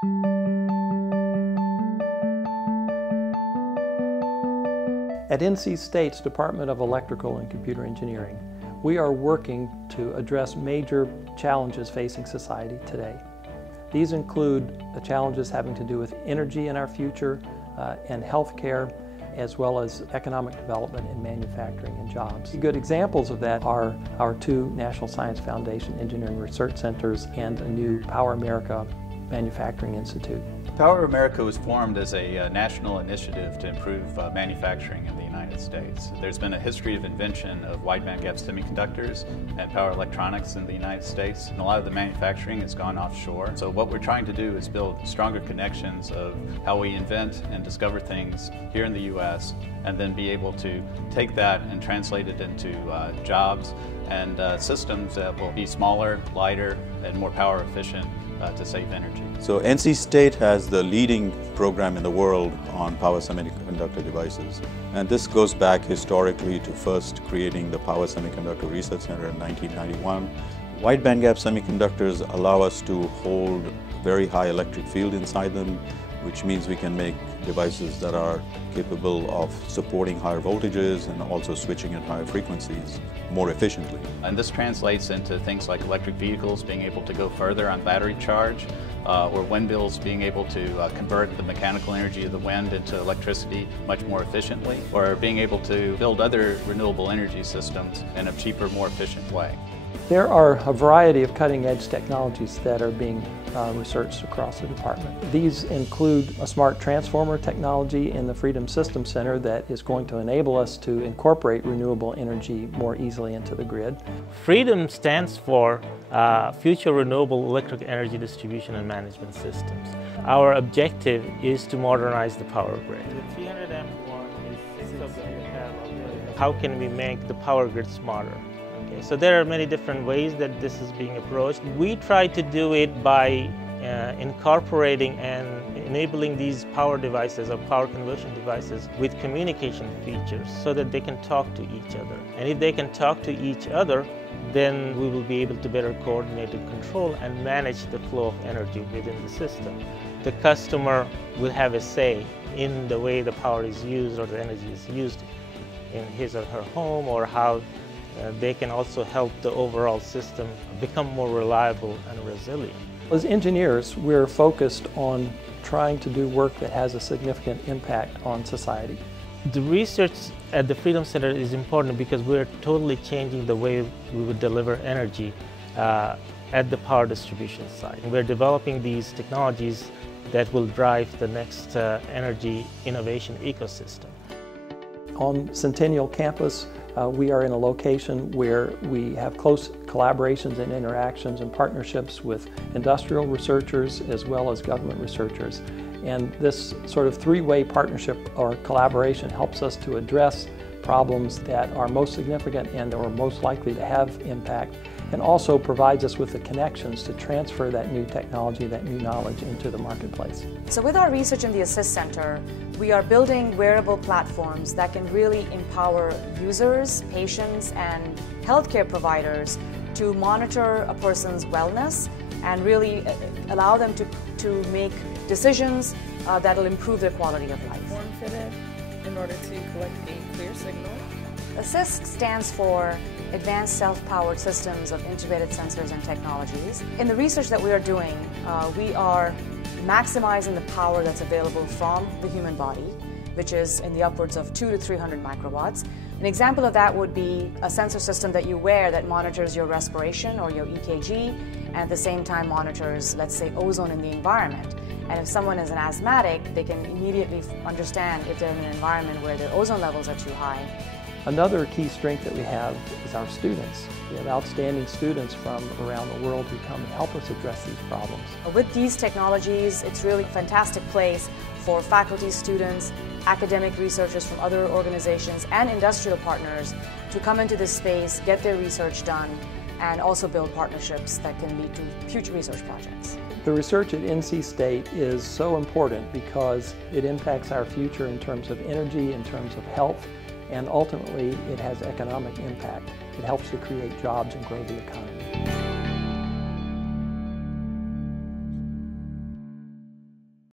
At NC State's Department of Electrical and Computer Engineering, we are working to address major challenges facing society today. These include the challenges having to do with energy in our future and healthcare, as well as economic development in manufacturing and jobs. Good examples of that are our two National Science Foundation Engineering Research Centers and a new Power America Manufacturing Institute. Power America was formed as a national initiative to improve manufacturing in the United States. There's been a history of invention of wide bandgap semiconductors and power electronics in the United States, and a lot of the manufacturing has gone offshore. So what we're trying to do is build stronger connections of how we invent and discover things here in the U.S. and then be able to take that and translate it into jobs and systems that will be smaller, lighter, and more power efficient to save energy. So NC State has the leading program in the world on power semiconductor devices. And this goes back historically to first creating the Power Semiconductor Research Center in 1991. Wide bandgap semiconductors allow us to hold very high electric field inside them, which means we can make devices that are capable of supporting higher voltages and also switching at higher frequencies more efficiently. And this translates into things like electric vehicles being able to go further on battery charge, or windmills being able to convert the mechanical energy of the wind into electricity much more efficiently, or being able to build other renewable energy systems in a cheaper, more efficient way. There are a variety of cutting-edge technologies that are being researched across the department. These include a smart transformer technology in the Freedom Systems Center that is going to enable us to incorporate renewable energy more easily into the grid. Freedom stands for Future Renewable Electric Energy Distribution and Management Systems. Our objective is to modernize the power grid. The 300 amp one is 6 of them we have already. How can we make the power grid smarter? So there are many different ways that this is being approached. We try to do it by incorporating and enabling these power devices or power conversion devices with communication features so that they can talk to each other. And if they can talk to each other, then we will be able to better coordinate and control and manage the flow of energy within the system. The customer will have a say in the way the power is used or the energy is used in his or her home, or how they can also help the overall system become more reliable and resilient. As engineers, we're focused on trying to do work that has a significant impact on society. The research at the Freedom Center is important because we're totally changing the way we would deliver energy at the power distribution side. We're developing these technologies that will drive the next energy innovation ecosystem. On Centennial Campus, we are in a location where we have close collaborations and interactions and partnerships with industrial researchers as well as government researchers. And this sort of three-way partnership or collaboration helps us to address problems that are most significant and are most likely to have impact, and also provides us with the connections to transfer that new technology, that new knowledge into the marketplace. So with our research in the Assist Center, we are building wearable platforms that can really empower users, patients, and healthcare providers to monitor a person's wellness and really allow them to make decisions that will improve their quality of life. Form-fitted in order to collect a clear signal. ASSIST stands for Advanced Self-Powered Systems of Integrated Sensors and Technologies. In the research that we are doing, we are maximizing the power that's available from the human body, which is in the upwards of 200 to 300 microwatts. An example of that would be a sensor system that you wear that monitors your respiration or your EKG, and at the same time monitors, let's say, ozone in the environment. And if someone is an asthmatic, they can immediately understand if they're in an environment where their ozone levels are too high. Another key strength that we have is our students. We have outstanding students from around the world who come and help us address these problems. With these technologies, it's really a fantastic place for faculty, students, academic researchers from other organizations, and industrial partners to come into this space, get their research done, and also build partnerships that can lead to future research projects. The research at NC State is so important because it impacts our future in terms of energy, in terms of health, and ultimately it has economic impact. It helps to create jobs and grow the economy.